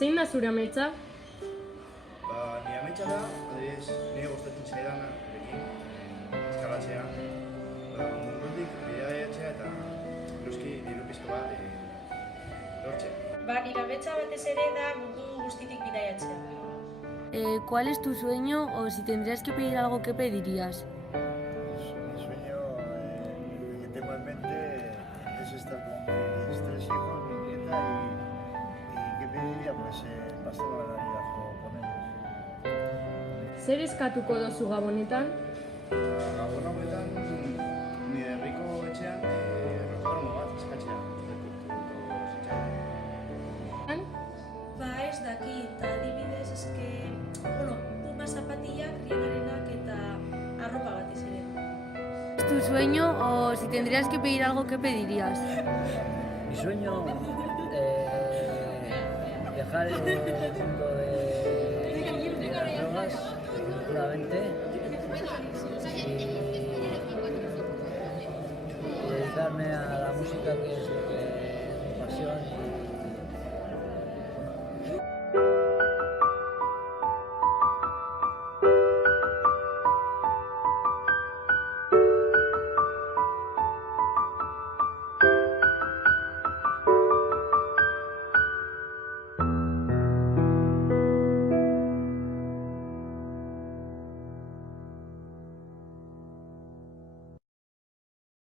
Zein da zure ametsa? Nire ametsa da, adibidez, nire gustatzen zaidana, berekin, eskalatzea. Mundutik bidaiatzea eta noski diru pizka bat lortzea. Nire ametsa batez ere da mundu guztitik bidaiatzea. ¿Cuál es tu sueño o si tendrías que pedir algo, qué pedirías? Mi sueño que tengo en mente es estar con mis 3 hijos, mi nieta y ¿qué pediría? Pues pasar la Navidad con ellos. Zer eskatuko dozu gabonetan? Gabon hauetan, nire herriko etxean, erreforma bat eskatzea. Ez dakit, adibidez, puma zapatillak, rianarenak eta arropa bat ere. ¿Es tu sueño o si tendrías que pedir algo, qué pedirías? Mi sueño dejar el mundo de las drogas definitivamente y dedicarme a la música, que es lo que es mi pasión.